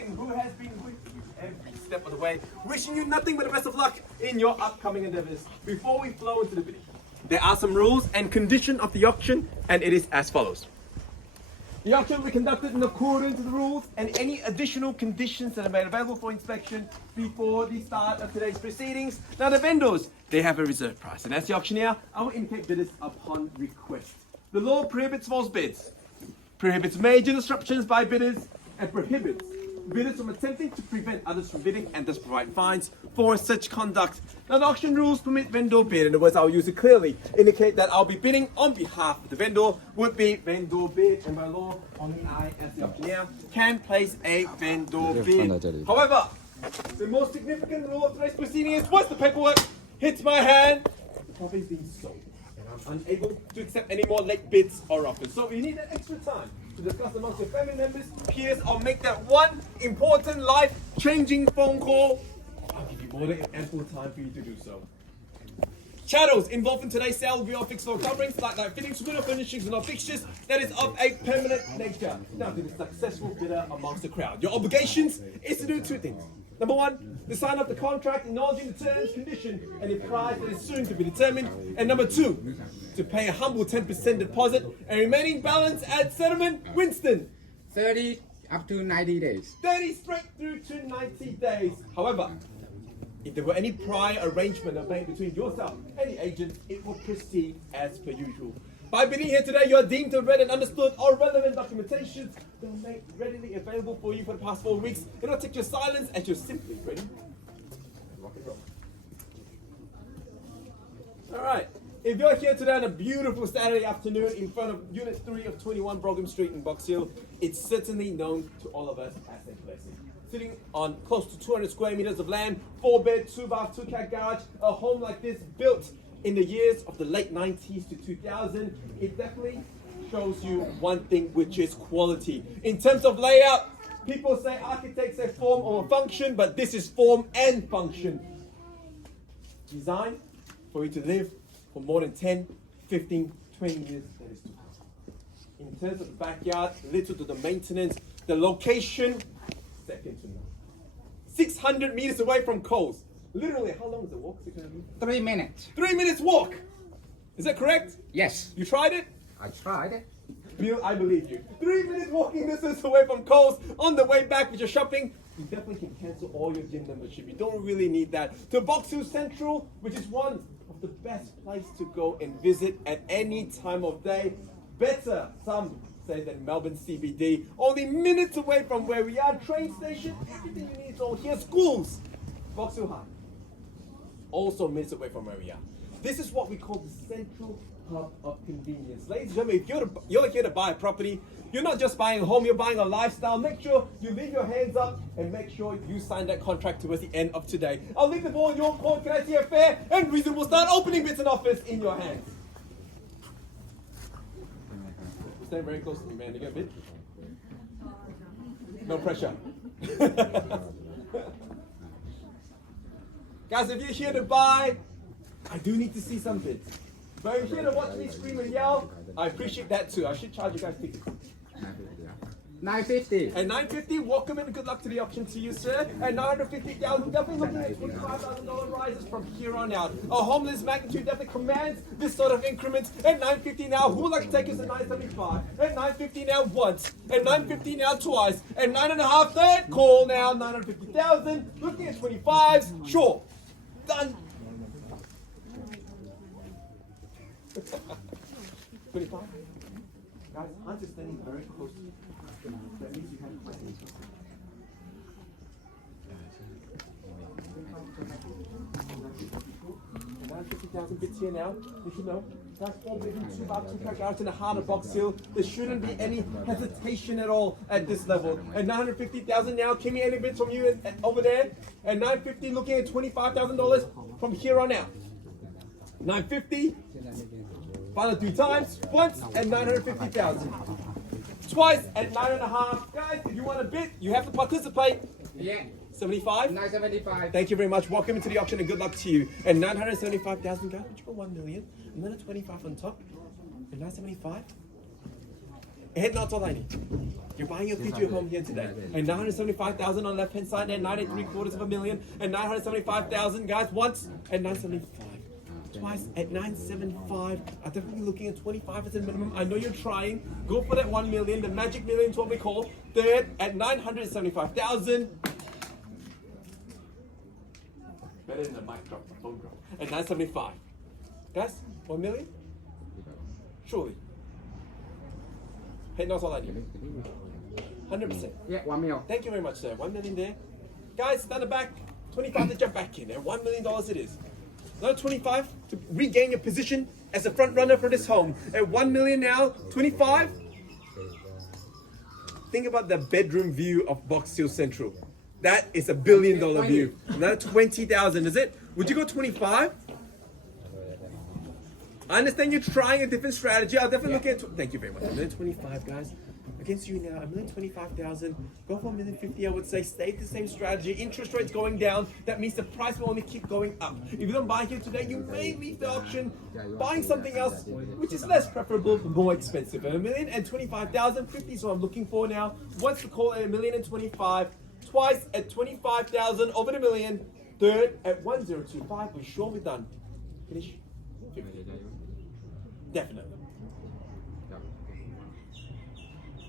Brougham, who has been with you every step of the way, wishing you nothing but the best of luck in your upcoming endeavors. Before we flow into the video, there are some rules and conditions of the auction, and it is as follows. The auction will be conducted in accordance to the rules, and any additional conditions that are made available for inspection before the start of today's proceedings. Now the vendors, they have a reserve price, and as the auctioneer, I will indicate bidders upon request. The law prohibits false bids, prohibits major disruptions by bidders, and prohibits bidders from attempting to prevent others from bidding, and thus provide fines for such conduct. Now the auction rules permit vendor bid. In other words, I'll use it clearly, indicate that I'll be bidding on behalf of the vendor, would be vendor bid, and by law, only I as the auctioneer can place a vendor bid. However, the most significant rule of today's proceeding is once the paperwork hits my hand, the property is being sold, and I'm unable to accept any more late bids or offers. So if you need that extra time to discuss amongst your family members, peers, or make that one important life-changing phone call, I'll give you more than ample time for you to do so. Chattels involved in today's sale will be all fixed floor coverings, like fittings, window furnishings, and all fixtures that is of a permanent nature. Now, to the successful bidder amongst the crowd, your obligations is to do two things. Number one, to sign up the contract acknowledging the terms, condition, and the price that is soon to be determined. And number two, to pay a humble 10% deposit and remaining balance at settlement. Winston. 30 up to 90 days. 30 straight through to 90 days. However, if there were any prior arrangement made between yourself and the agent, it will proceed as per usual. By bidding here today, you are deemed to have read and understood all relevant documentations that were made readily available for you for the past 4 weeks. Do not take your silence as you're simply ready. Rock and roll. All right. If you're here today on a beautiful Saturday afternoon in front of Unit 3 of 21 Brougham Street in Box Hill, it's certainly known to all of us as a blessing. Sitting on close to 200 square meters of land, 4-bed, 2-bath, 2-cat garage, a home like this built in the years of the late 90s to 2000, it definitely shows you one thing, which is quality. In terms of layout, people say architects say form over function, but this is form and function. Designed for you to live for more than 10, 15, 20 years, that is to come. In terms of the backyard, little to the maintenance, the location, second to none. 600 meters away from Coles. Literally, how long is the walk? 600 meters? 3 minutes. 3 minutes walk. Is that correct? Yes. You tried it? I tried. Bill, I believe you. 3 minutes walking distance away from Coles. On the way back with your shopping, you definitely can cancel all your gym membership. You don't really need that. To Box Hill Central, which is one of the best places to go and visit at any time of day. Better, some say, than Melbourne CBD. Only minutes away from where we are. Train station, everything you need is all here. Schools, Box Hill High. Also minutes away from where we are. This is what we call the central hub of convenience. Ladies and gentlemen, if you're here to buy a property, you're not just buying a home, you're buying a lifestyle. Make sure you leave your hands up and make sure you sign that contract towards the end of today. I'll leave the ball in your court. Can I see a fair and reasonable start opening bids and offers in your hands? Stand very close to me, man. You got a bid? No pressure. Guys, if you're here to buy, I do need to see some bids. But if you're here to watch me scream and yell, I appreciate that too. I should charge you guys tickets. 950. At 950, welcome and good luck to the auction to you, sir. At 950,000, definitely looking at $25,000 rises from here on out. A homeless magnitude definitely commands this sort of increment. At 950 now, who would like to take us at 975? At 950 now once. At 950 now twice. At 9.5, third call now, 950,000. Looking at 25s, sure. Done. 25? Guys, Hunt is standing very close to you. That means you have plenty. 950,000 bits here now. You should know. That's 4 bedroom, 2-bath, 2-car garage in the heart of Box Hill. There shouldn't be any hesitation at all at this level. At 950,000 now, Kimmy, any bids from you over there? At 950, looking at $25,000 from here on out. 950. Final 3 times. Once at 950,000. Twice at 9.5. Guys, if you want to bid, you have to participate. Yeah. 75? 975. Thank you very much. Welcome into the auction and good luck to you. And 975,000, guys, would you go 1 million? Another 25 on top. And 975? Head nod's all I need. You're buying your future home here today. And 975,000 on the left hand side, and 9.75 and 975,000 guys once, and 975. Twice at 975. I'm definitely looking at 25 as a minimum. I know you're trying. Go for that 1 million. The magic million is what we call. Third at 975,000. Better than the mic drop, the phone drop. At 975. Guys, 1 million? Surely. Hey, that's all I need. 100%. Yeah, 1 mil. Thank you very much, sir. 1 million there. Guys, stand the back. 25 to jump back in, and $1 million it is. Another 25 to regain your position as a front runner for this home. At 1 million now, 25. Think about the bedroom view of Box Hill Central. That is $1 billion view. Another 20,000, is it? Would you go 25? I understand you're trying a different strategy. I'll definitely look at. Thank you very much. $1,025,000, guys. Against you now, $1,025,000. Go for $1,050,000. I would say stay the same strategy. Interest rates going down. That means the price will only keep going up. If you don't buy here today, you may leave the auction buying something else, which is less preferable, but more expensive. $1,025,000, 50 so I'm looking for now. Once the call at $1,025,000, twice at 25,000, over the million. Third at 1,025. We're sure we're done. Finish. 50. Definitely.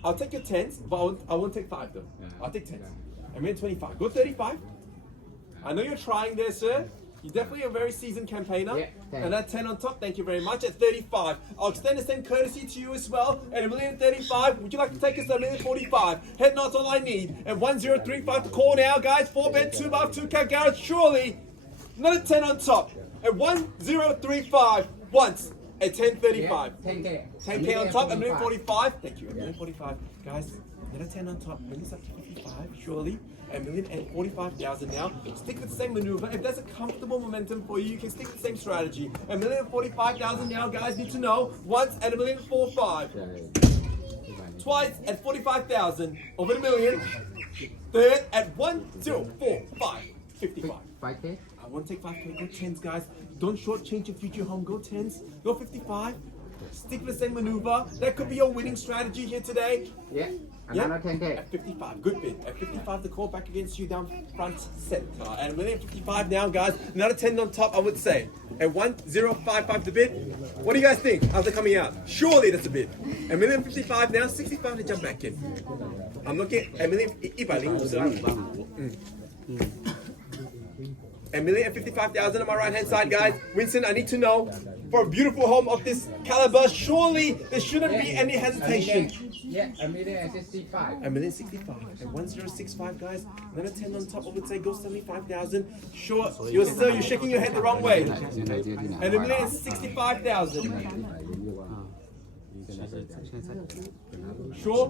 I'll take your 10s, but I won't take 5 though. I'll take 10s. I'm in 25. Go 35. I know you're trying there, sir. You're definitely a very seasoned campaigner. Yeah, and that 10 on top, thank you very much. At 35. I'll extend the same courtesy to you as well. At $1,035, would you like to take us to $1,045? Head nod's all I need. At 1,035 to call now, guys. 4 bet, 2 buff, 2 count garage. Surely. Another 10 on top. At 1,035 once. At 10.35. 10K. 10K on top, $1,045. Thank you, $1,045. Guys, another 10 on top, brings us up to 55, surely. $1,045,000 now. Stick with the same maneuver. If there's a comfortable momentum for you, you can stick with the same strategy. $1,045,000 now, guys need to know. Once at $1,045,000. Twice at 45,000. Over the million. Third at 1,045. 55. 5K. I want to take 5K. Go 10s, guys. Don't shortchange your future home. Go 10s. Go 55. Stick with the same maneuver. That could be your winning strategy here today. Yeah. Another 10K. At 55. Good bid. At 55, the call back against you down front center. At $1,055 now, guys. Another 10 on top, I would say. At 1,055 the bid. What do you guys think? How's it coming out? Surely that's a bid. At $1,055 now, 65 to jump back in. I'm looking at $1,055. $1,055,000 on my right hand side, guys. Winston, I need to know, for a beautiful home of this caliber, surely there shouldn't be any hesitation. Yeah, $1,065. $1,065 at 1,065, guys. Another 10 on top, I would say go 75,000. Sure, you're shaking your head the wrong way. And $1,065,000. Sure.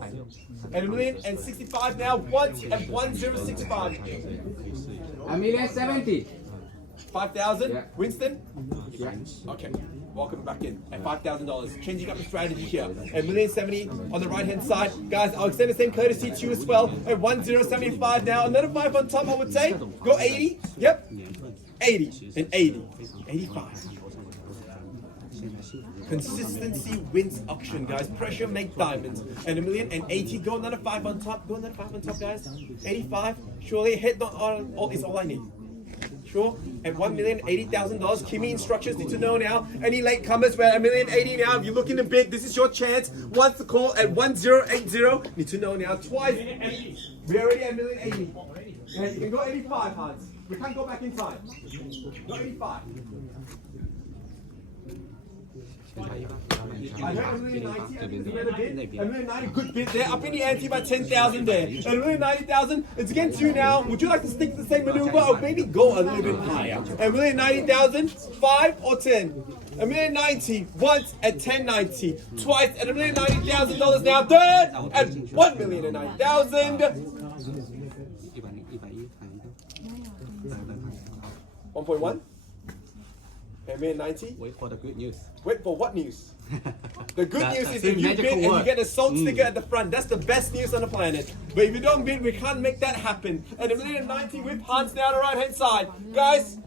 And $1,065 now. Once at 1,065. $1,070. 5,000. Yeah. Winston. Yeah. Okay. Welcome back in at $5,000. Changing up the strategy here. At $1,070 on the right hand side. Guys, I'll extend the same courtesy to you as well. At 1,075 now. Another 5 on top, I would say. Go 80. Yep. 80 and 80. 85. Consistency wins auction, guys. Pressure make diamonds. And $1,080. Go another 5 on top. Go another 5 on top, guys. 85. Surely head not all is all I need. Sure. At $1,080,000. Kimmy instructions need to know now. Any late comers? We're at $1,080 now. If you're looking to bid, this is your chance. Once the call at 1,080. Need to know now. Twice. We're already at $1,080. And you can go 85, Hans. We can't go back in time. Go 85. I heard $1,090. I think it's a better bid. $1,090, good bid there. Up in the ante by 10,000 there. And $1,090,000. It's against you now. Would you like to stick to the same maneuver or maybe go a little bit higher? And $1,090,000, 5 or 10. $1,090 once at $10.90. Twice at $1,090,000 now. Third at $1,090,000. 1.1. $1,090. Wait for the good news. Wait for what news? The good news is the if you magical bid and you word. get a sold sticker at the front. That's the best news on the planet. But if you don't bid, we can't make that happen. And $1,090 with Hans down the right hand side. Guys,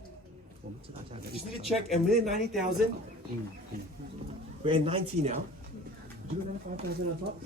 just need to check. $1,090,000. We're at 90 now. Do you another 5,000 on top?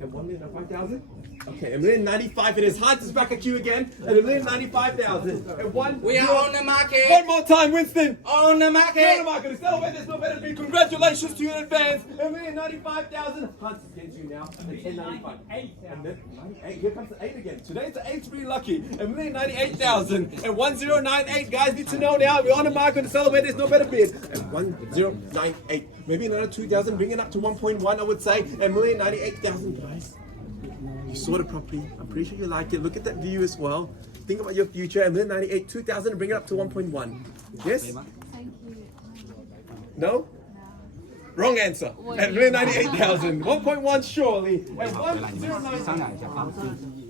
And 1,095,000. Okay, 1,095,000 it is. Hans is back at you again. And 1,095,000. And one. We are on the market. One more time, Winston. On the On the market. market. It's no way, there's no better bid. Congratulations to you in advance. 1,095,000. Hans is getting to you now. And 10,95. And then 98. Here comes the 8 again. Today's the 8's really lucky. 1,098,000. And 1098. Guys need to know now. We're on the market to celebrate. There's no better bid. And 1098. Maybe another 2,000. Bring it up to 1.1, I would say. And 1,098,000, guys. You saw the property. I'm pretty sure you like it. Look at that view as well. Think about your future. And 1,098, 2,000, and bring it up to 1.1. Yes? Thank you. No? Wrong answer. At 1,098,000. 1.1 surely. At 1,098.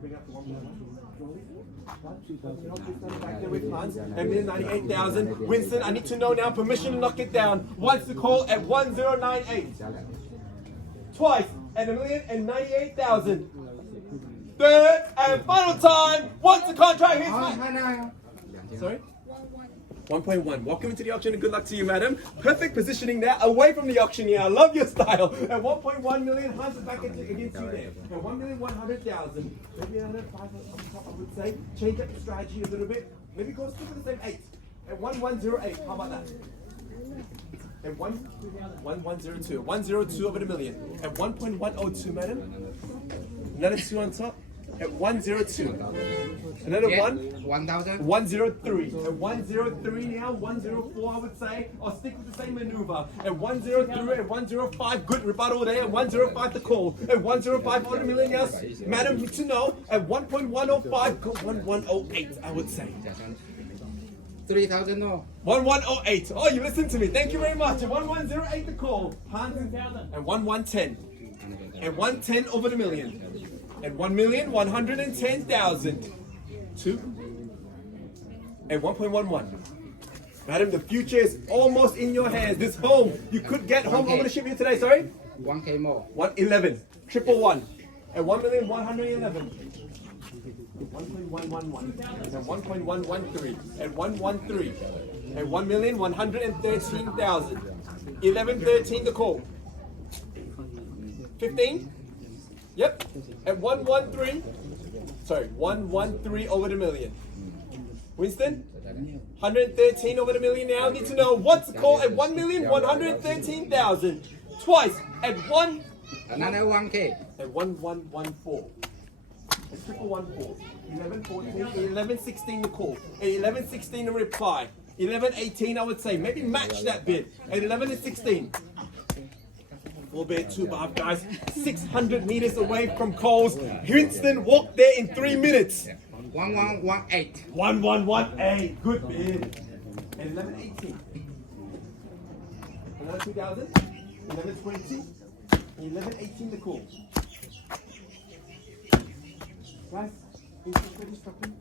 Bring up to 1,098,000. Winston, I need to know now. Permission to knock it down. Once to call at 1098. Twice at 1,098,000. Third and final time. Once the contract hits my... Sorry? 1.1. Welcome into the auction and good luck to you, madam. Perfect positioning there, away from the auctioneer. I love your style. At 1.1 million, Hans is back against you there. At 1,100,000. Maybe another 5 on top, I would say. Change up the strategy a little bit. Maybe go stick with the same 8. At 1108. How about that? At 1102. 102 over the million. At 1.102, madam. Another 2 on top. At 102. Another Yeah. 1. 1,000. 103. At 103 now, 104 I would say, or stick with the same maneuver. At 103, at 105, good rebuttal there. At 105 the call. At 105 on a million now, madam, need to know. At 1.105, go 1108 I would say. 3,000 no. 1108. Oh, you listened to me. Thank you very much. At 1108 the call. Hans and 1110. At 110 over the million. At 1,110,000. 2. At 1.11. Madam, the future is almost in your hands. This home, you could get home ownership here today. Sorry? 1K more. 111. 111. At 1,111. 1.111. At 1.113. At 113. At 1,113,000. 1113 the call. 15. Yep. At 113. Sorry, 113 over the million. Winston? 113 over the million now. Need to know what's the call at 1,113,000. Twice at 1. Another 1K. At 1114. At 1114. 1114. 1116 the call. At 1116 the reply. 1118 I would say. Maybe match that bid. At 1116. Full bid 2 guys. 600 meters away from Coles. Winston walked there in 3 minutes. 1118. 1118. Good bid. And 1118. Another 2,000. 1120. 1118 the call. Guys, interest rate is dropping.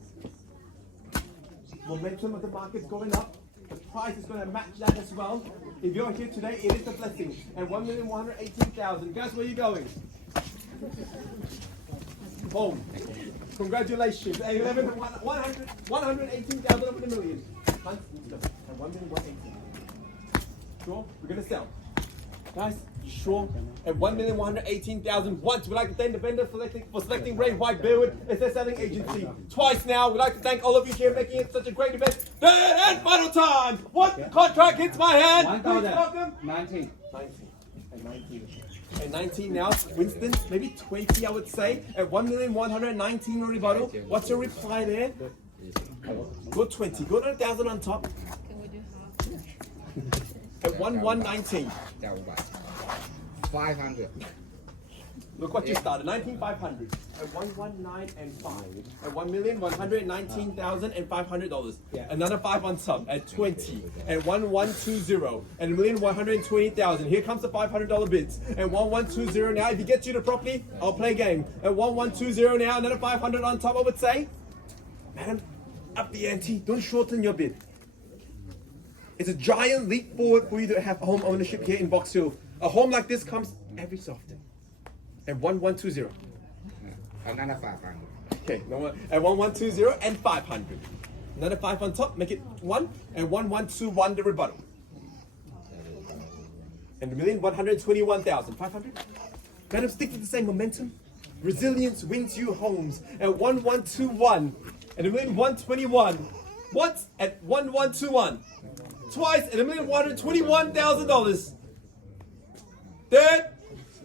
Momentum of the market's going up. The price is going to match that as well. If you're here today, it is a blessing. And 1,118,000. Guys, where are you going? Home. Congratulations. And 118,000 over the million. And 1,118,000. Sure? We're going to sell. Guys, sure. At 1,118,000 once. We'd like to thank the vendor for selecting Ray White Bearwood as their selling agency. Twice now. We'd like to thank all of you here making it such a great event. Third and final time. Once the contract hits my hand, please welcome 19. 19. And 19. And 19 now. Winston, maybe 20 I would say. At 1,119 rebuttal. What's your reply there? Go 20. Go to 1,000 on top. Can we do half? At 1,119. 500. Look what you started, 19,500. At 119 and 5. At $1,119,500. Another 5 on top at 20. At 1,120. At 1,120,000. Here comes the $500 bids. At 1,120 now. If he gets you the property, I'll play game. At 1,120 now. Another 500 on top, I would say. Madam, up the ante. Don't shorten your bid. It's a giant leap forward for you to have home ownership here in Box Hill. A home like this comes every so often. At 1,120. Another 500. Okay, no more. At 1,120 and 500. Another 5 on top, make it 1. And 1121 the rebuttal. And 1,121,500. Madam, stick to the same momentum. Resilience wins you homes at 1121. And 1,121. Once at 1121. Twice at $1,121,000. Third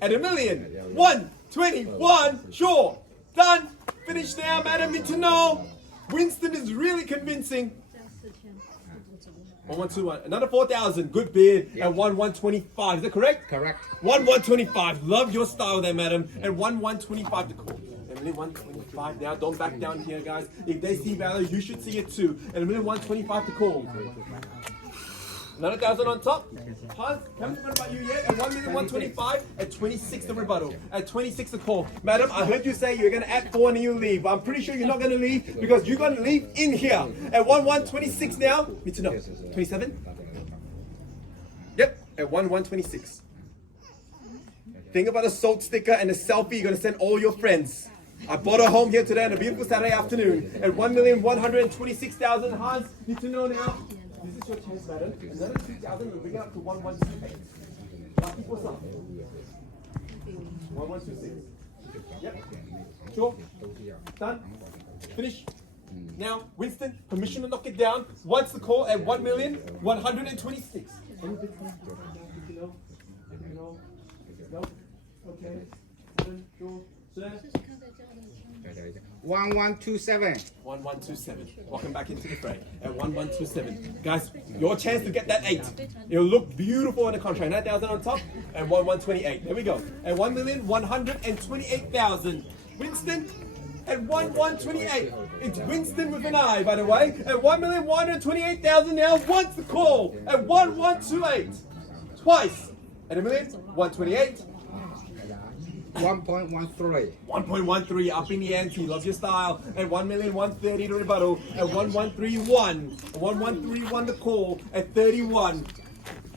at $1,121,000. Sure. Done. Finished now, madam. Need to know. Winston is really convincing. 1121. Another 4,000. Good bid at 1125. Is that correct? Correct. 1125. Love your style there, madam. And 1125 to call. And 125 now. Don't back down here, guys. If they see value, you should see it too. And 125 to call. Another 1,000 on top. Hans, haven't forgotten about you yet. At 1,125,000 at 26 the rebuttal. At 26 the call. Madam, I heard you say you're going to add 4 and you leave. But I'm pretty sure you're not going to leave because you're going to leave in here. At 1,126 now. Need to know. 27? Yep. At 1,126. Think about a salt sticker and a selfie you're going to send all your friends. I bought a home here today on a beautiful Saturday afternoon. At 1,126,000. Hans, need to know now. This is your chance, madam. Another 2,000, we'll bring it up to 1128. Lucky for some. 1126. Yep. Sure. Done. Finish. Now, Winston, permission to knock it down. Once the call at 1,126,000. Any bid for? No. No. Okay. Sure. Sir. 1127. 1127. Welcome back into the fray at 1127. Guys, your chance to get that 8. It'll look beautiful in the contract. 9,000 on top and 1128. There we go. At 1,128,000. Winston at 1128. It's Winston with an I, by the way. At 1,128,000 now. Once the call at 1128. Twice at 1,128,000. 1.13. 1.13 up in the ante. Love your style. At 1,130,000 the rebuttal. At 1131. 1131 the call. At 31.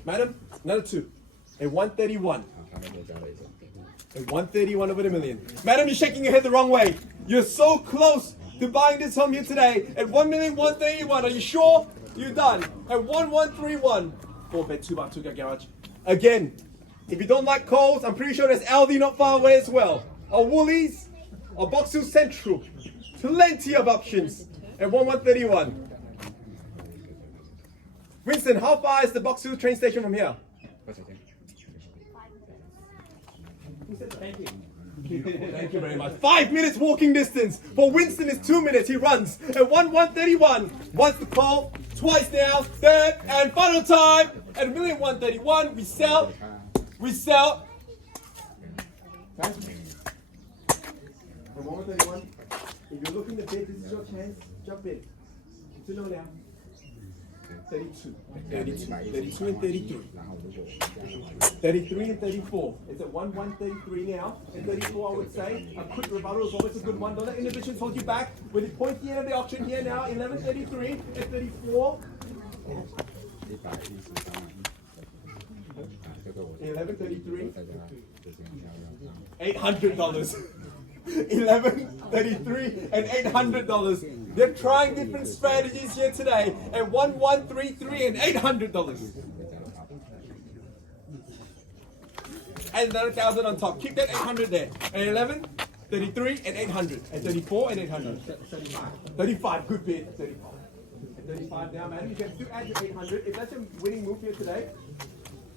Madam, another 2. At 131. At 131 over the million. Madam, you're shaking your head the wrong way. You're so close to buying this home here today. At 1,131,000. Are you sure? You're done. At 1131. 4 bed, 2 bar, 2 car garage. Again. If you don't like Coles, I'm pretty sure there's Aldi not far away as well. Or Woolies, or Box Hill Central. Plenty of options. At 1131. Winston, how far is the Box Hill train station from here? Thank you. Thank you very much. 5 minutes walking distance. For Winston is 2 minutes. He runs at 1,131. Once the call, twice now, third and final time. At 1,131, we sell. We sell. Guys, from 131, if you're looking to bid, this is your chance. Jump in. To know now. 32 and 33. 33 and 34. It's at 1,133 now. And 34, I would say. A quick rebuttal is always a good one. Don't let inhibitions hold you back. With the pointy end of the auction here now, 1133 and 34. 1133. $800. 1133 and $800. They're trying different strategies here today at 1133 and $800. And another 1,000 on top. Keep that 800 there. And 1133 and 800. And 34 and 800. 35. Good bid. 35. And 35 now, man. You can still add your 800 if that's a winning move here today.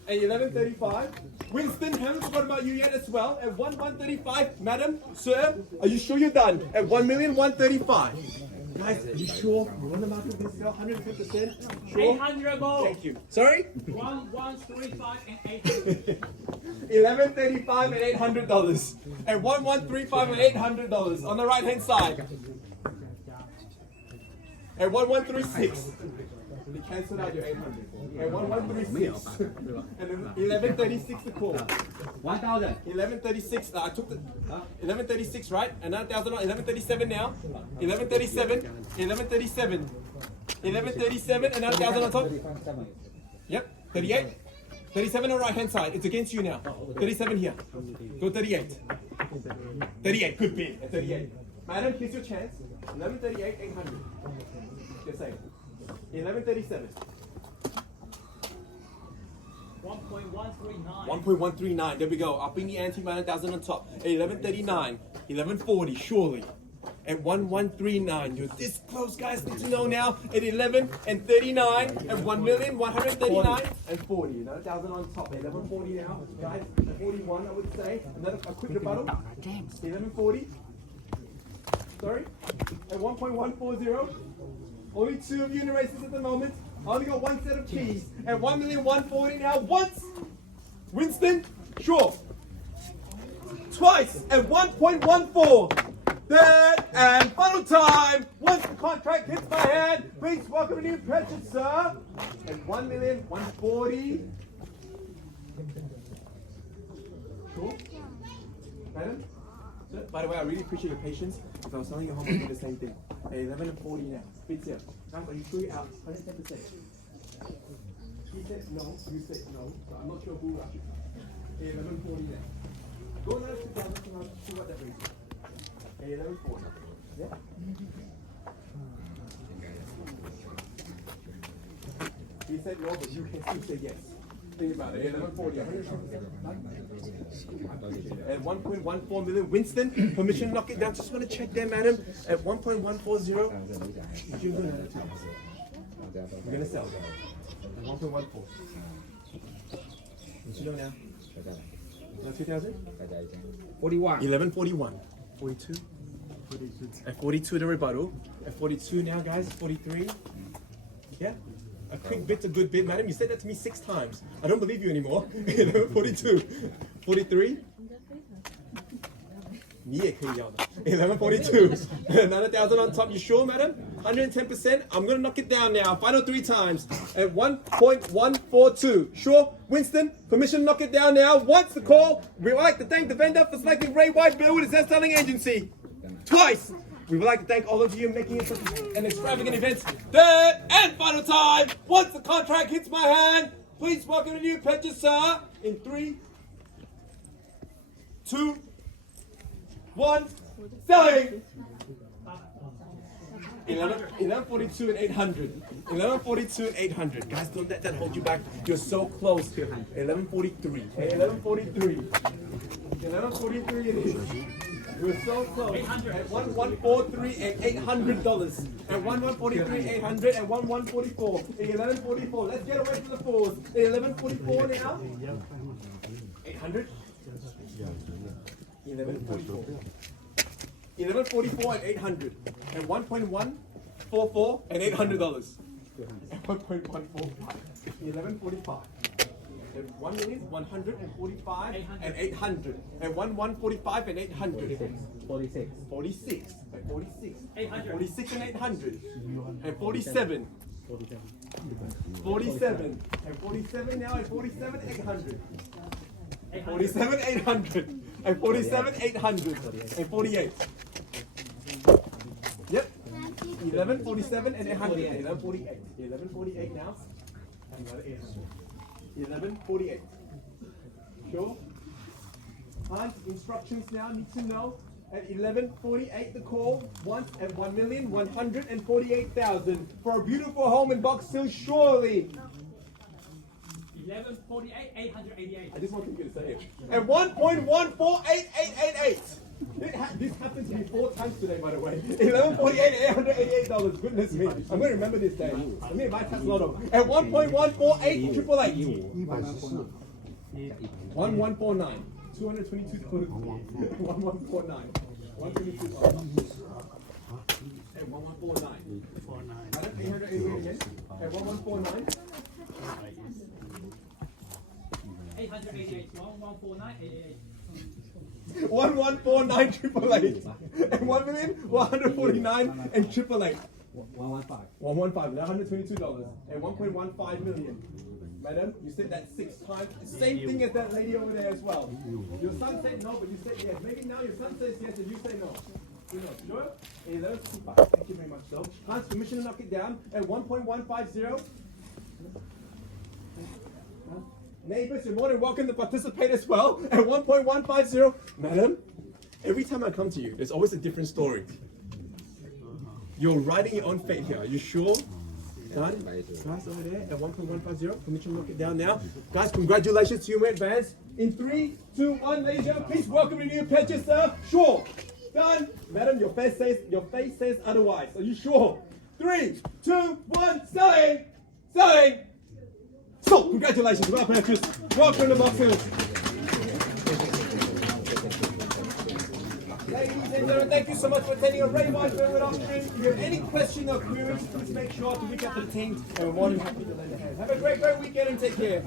At 1135. Winston, haven't forgotten about you yet as well. At 1,135. Madam, sir, are you sure you're done? At 1,135,000. Guys, are you sure? You want the market this sell 110%? Sure? 800 more. Thank you. Sorry? 1,135 and 800. 1135 and $800. At 1,135 and $800 on the right hand side. At 1,136. We cancelled out your 800. At 1,136. And then 1136 to call. 1,000. 1136. I took the 1136, right? And now 1,000 on 1137 now. 1137. 1137. 1137 and now 1,000 on top. Yep. 38. 37 on the right hand side. It's against you now. 37 here. Go 38. 38. Good bid. At 38. Madam, here's your chance. 1138, 800. Just saying. 1137. 1.139. 1.139. There we go. Upping the ante by 1,000 on top. 1139. 1140. Surely. At 1139. You're this close, guys. Need to know now. At 11 and 39. At 1,139 and 40. Another 1,000 on top. 1140 now, guys. At 41, I would say. Another a quick rebuttal. 1140. Sorry. At 1.140. Only two of you in the races at the moment. I only got one set of keys. At 1,140 now. Once. Winston. Sure. Twice. At 1.14. Third and final time. Once the contract hits my hand, please welcome a new purchase, sir. At 1,140. Sure. Madam? Sir, by the way, I really appreciate your patience. If I was selling your home, I'd do the same thing. At 11.40 now. Bids here. Guys, are you sure you're out? 110%. He said no, you said no, so I'm not sure who rushed it. 11.40 now. Go now to down, let's see what that brings you. 11.40. Yeah? He said no, but you can still say yes. Think about it. 11.40. At 1.14 million. Winston, permission to knock it down. Just want to check there, madam. At 1.140. You're going to sell. At 1.14. What you know now? Now 2,000? 41. 11.41. 42. At 42 the rebuttal. At 42 now, guys. 43. Yeah. A quick bit's a good bit, madam. You said that to me 6 times. I don't believe you anymore. 42. 43. Yeah, 11.42. Another 1,000 on top. You sure, madam? 110%. I'm gonna knock it down now. Final 3 times. At 1.142. Sure, Winston. Permission to knock it down now. Once the call. We would like to thank the vendor for selecting Ray White Bill with his best selling agency. Twice. We would like to thank all of you for making it such an extravagant event. Third and final time. Once the contract hits my hand, please welcome a new purchaser in 3, 2, 1. Selling. 11.42 and 800. 11.42 and 800. Guys, don't let that hold you back. You're so close. 11.43. 11.43. 11.43 it is. We're so close. At 1,143 and $800. At 1,143, 800 and 1,144. At 11.44. Let's get away from the fours. At 11.44 now. 800. 11.44. 11.44 and 800. At 1.144 and $800. At 1.145. 11.45. At 1,145 and 800. At 1,145 and 800. 46. 46. At 46. 800. 46 and 800. At 47. 47. At 47 now. At 47, 800. 47, 800. At 47, 800. At 48. Yep. 11.47 and 800. 11.48. 11.48 now. And got 800. 11.48. Sure? Hans, instructions now need to know. At 11.48 the call. Once at 1,148,000 for a beautiful home in Box Hill, surely. 11.48, 888. I just want you to say it. At 1.1488888. This happened to me 4 times today, by the way. 11.48, $888. Goodness me. I'm going to remember this day. I'm going to buy tax lotto. At 1.148, 888. 1149. $222. 1149. 122. At 1149. I don't pay her to again. At 1149. 888. 1149, 888. 1149 888 and 1,149 and 888. 115. 115, $122 and 1.15 million. Madam, you said that 6 times. Same thing as that lady over there as well. Your son said no, but you said yes. Maybe now your son says yes and you say no. You know, sure? 11.25. Thank you very much, though. Hans, permission to knock it down at 1.150. Neighbors, you're more than welcome to participate as well at 1.150. Madam, Every time I come to you, there's always a different story. You're riding your own fate here. Are you sure? Done. Guys over there at 1.150. Permission to look it down now. Guys, congratulations to you in advance. In 3, 2, 1, ladies and gentlemen, please welcome your new purchaser. Sure. Done. Madam, your face says otherwise. Are you sure? 3, 2, 1, selling! Selling! So, congratulations, well purchased. Welcome to Box Hills. Ladies and gentlemen, thank you so much for attending a very wide favorite auction. If you have any questions or queries, please make sure to reach out to the team and we're more than happy to lend a hand. Have a great weekend and take care.